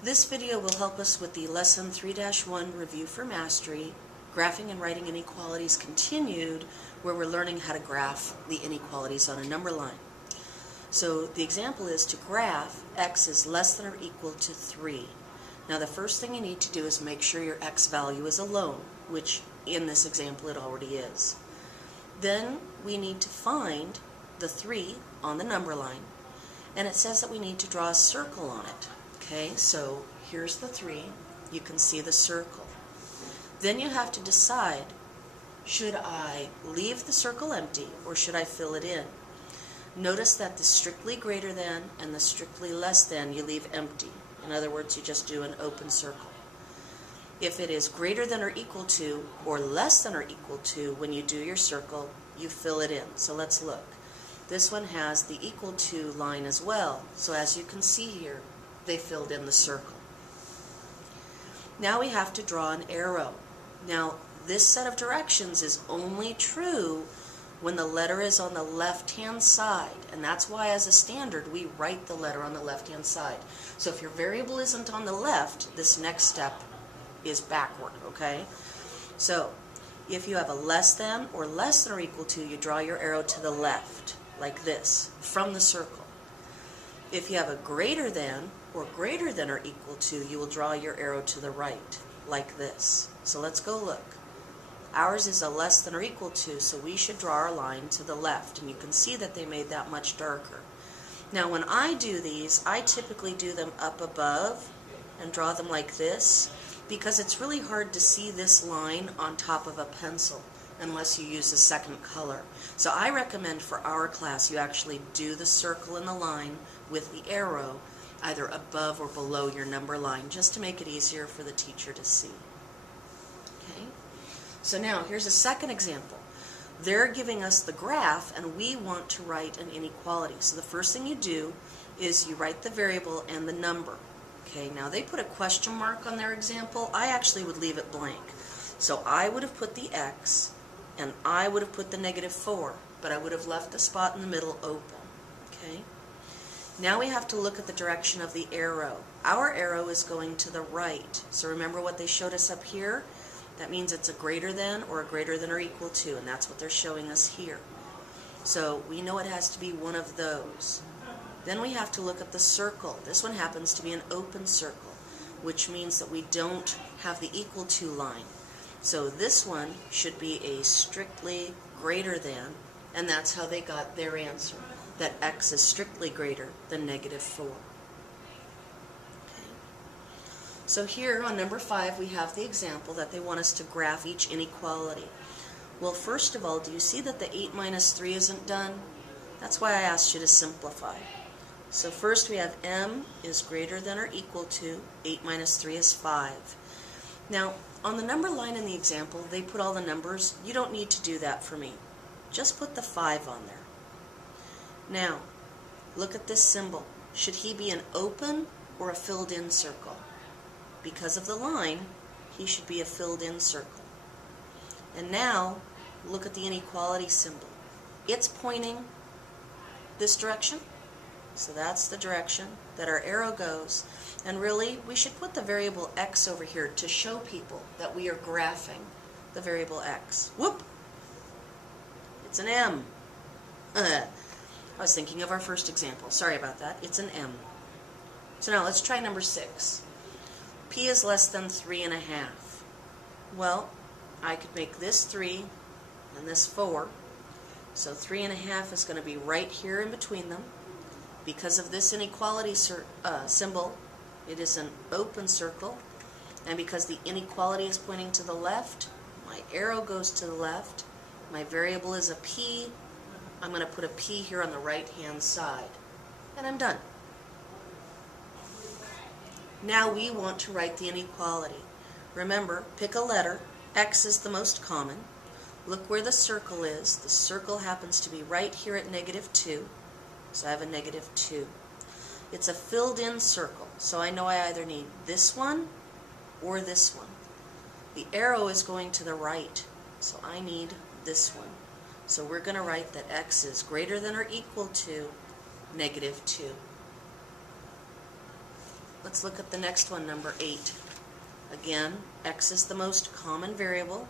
This video will help us with the Lesson 3-1 Review for Mastery, Graphing and Writing Inequalities Continued, where we're learning how to graph the inequalities on a number line. So the example is to graph x is less than or equal to 3. Now the first thing you need to do is make sure your x value is alone, which in this example it already is. Then we need to find the 3 on the number line, and it says that we need to draw a circle on it. Okay, so here's the 3. You can see the circle. Then you have to decide, should I leave the circle empty or should I fill it in? Notice that the strictly greater than and the strictly less than you leave empty. In other words, you just do an open circle. If it is greater than or equal to or less than or equal to when you do your circle, you fill it in. So let's look. This one has the equal to line as well. So as you can see here, they filled in the circle. Now we have to draw an arrow. Now this set of directions is only true when the letter is on the left-hand side, and that's why as a standard we write the letter on the left-hand side. So if your variable isn't on the left, this next step is backward, okay? So if you have a less than or equal to, you draw your arrow to the left, like this, from the circle. If you have a greater than or equal to, you will draw your arrow to the right, like this. So let's go look. Ours is a less than or equal to, so we should draw our line to the left, and you can see that they made that much darker. Now when I do these, I typically do them up above and draw them like this, because it's really hard to see this line on top of a pencil unless you use a second color. So I recommend for our class you actually do the circle and the line with the arrow either above or below your number line, just to make it easier for the teacher to see. Okay? So now here's a second example. They're giving us the graph and we want to write an inequality. So the first thing you do is you write the variable and the number. Okay, now they put a question mark on their example. I actually would leave it blank. So I would have put the x and I would have put the -4, but I would have left the spot in the middle open. Okay? Now we have to look at the direction of the arrow. Our arrow is going to the right. So remember what they showed us up here? That means it's a greater than or equal to, and that's what they're showing us here. So we know it has to be one of those. Then we have to look at the circle. This one happens to be an open circle, which means that we don't have the equal to line. So this one should be a strictly greater than, and that's how they got their answer, that x is strictly greater than -4. Okay. So here on number 5 we have the example that they want us to graph each inequality. Well, first of all, do you see that the 8 minus 3 isn't done? That's why I asked you to simplify. So first we have m is greater than or equal to 8 minus 3 is 5. Now on the number line in the example they put all the numbers. You don't need to do that for me. Just put the 5 on there. Now look at this symbol. Should he be an open or a filled in circle? Because of the line, he should be a filled in circle. And now look at the inequality symbol. It's pointing this direction. So that's the direction that our arrow goes. And really, we should put the variable x over here to show people that we are graphing the variable x. Whoop! It's an m. I was thinking of our first example. Sorry about that. It's an m. So now let's try number 6. P is less than 3.5. Well, I could make this 3 and this 4. So 3.5 is going to be right here in between them. Because of this inequality symbol, it is an open circle, and because the inequality is pointing to the left, my arrow goes to the left. My variable is a p. I'm going to put a p here on the right-hand side, and I'm done. Now we want to write the inequality. Remember, pick a letter. X is the most common. Look where the circle is. The circle happens to be right here at -2. So I have a -2. It's a filled in circle, so I know I either need this one or this one. The arrow is going to the right, so I need this one. So we're going to write that x is greater than or equal to -2. let's look at the next one, number 8. Again, x is the most common variable.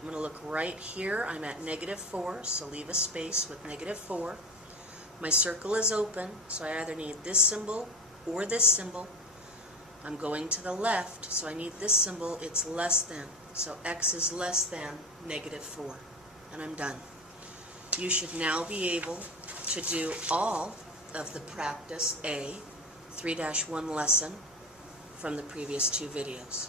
I'm going to look right here. I'm at -4, so leave a space with -4. My circle is open, so I either need this symbol or this symbol. I'm going to the left, so I need this symbol. It's less than, so x is less than -4. And I'm done. You should now be able to do all of the practice A 3-1 lesson from the previous 2 videos.